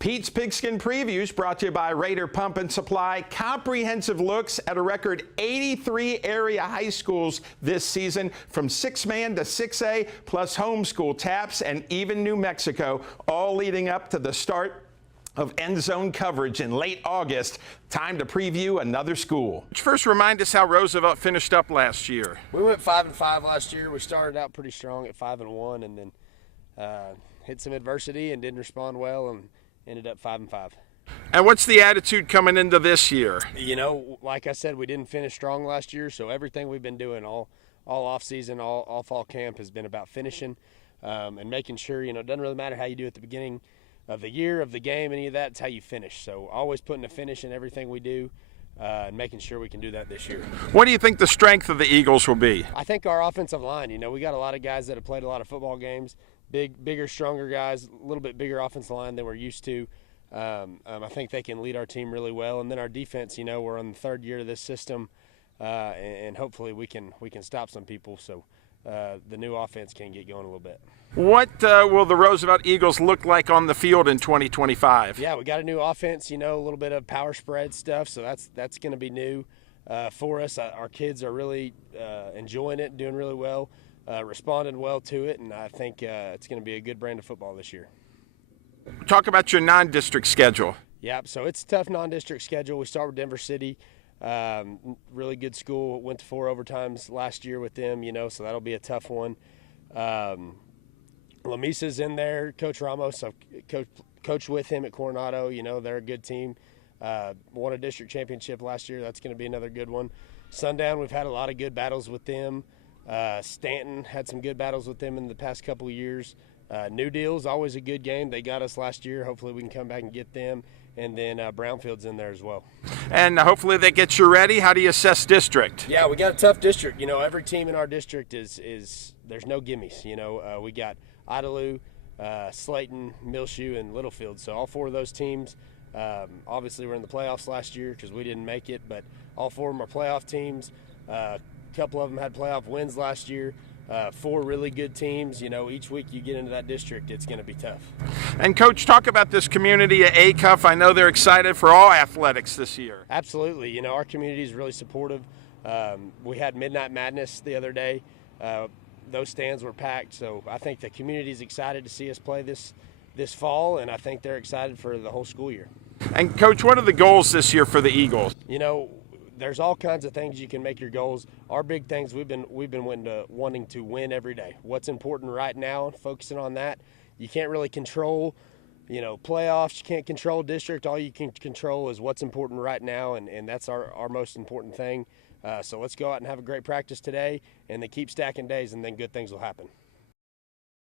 Pete's Pigskin Previews brought to you by Raider Pump and Supply. Comprehensive looks at a record 83 area high schools this season, from 6-man to 6A, plus homeschool taps and even New Mexico, all leading up to the start of end zone coverage in late August. Time to preview another school. First, remind us how Roosevelt finished up last year. We went 5-5 last year. We started out pretty strong at 5-1, and then hit some adversity and didn't respond well, and ended up 5-5. And what's the attitude coming into this year? You know, like I said, we didn't finish strong last year, so everything we've been doing all off season, all fall camp has been about finishing and making sure, you know, it doesn't really matter how you do at the beginning of the year, of the game, any of that. It's how you finish. So always putting a finish in everything we do and making sure we can do that this year. What do you think the strength of the Eagles will be? I think our offensive line. You know, we got a lot of guys that have played a lot of football games, bigger, stronger guys, a little bit bigger offensive line than we're used to. I think they can lead our team really well. And then our defense, you know, we're on the third year of this system, and hopefully we can stop some people so the new offense can get going a little bit. What will the Roosevelt Eagles look like on the field in 2025? Yeah, we got a new offense, you know, a little bit of power spread stuff, so that's going to be new for us. Our kids are really enjoying it, doing really well, responding well to it, and I think it's going to be a good brand of football this year. Talk about your non-district schedule. Yeah, so it's a tough non-district schedule. We start with Denver City, really good school. Went to 4 overtimes last year with them, you know, so that'll be a tough one. La Mesa's in there, Coach Ramos. I've coached with him at Coronado. You know, they're a good team. Won a district championship last year. That's going to be another good one. Sundown, we've had a lot of good battles with them. Stanton had some good battles with them in the past couple of years. New Deal's always a good game. They got us last year. Hopefully we can come back and get them. And then Brownfield's in there as well. And hopefully that gets you ready. How do you assess district? Yeah, we got a tough district. You know, every team in our district is there's no gimmies. You know, we got Idalou, Slayton, Millshoe, and Littlefield. So all 4 of those teams, obviously were in the playoffs last year because we didn't make it, but all 4 of them are playoff teams. A couple of them had playoff wins last year. 4 really good teams. You know, each week you get into that district, it's going to be tough. And Coach, talk about this community at ACUF. I know they're excited for all athletics this year. Absolutely. You know, our community is really supportive. We had Midnight Madness the other day. Those stands were packed, so I think the community is excited to see us play this fall, and I think they're excited for the whole school year. And Coach, what are the goals this year for the Eagles? You know, there's all kinds of things you can make your goals. Our big things, we've been wanting to win every day. What's important right now, focusing on that. You can't really control, you know, playoffs. You can't control district. All you can control is what's important right now, and that's our most important thing. So let's go out and have a great practice today, and then keep stacking days, and then good things will happen.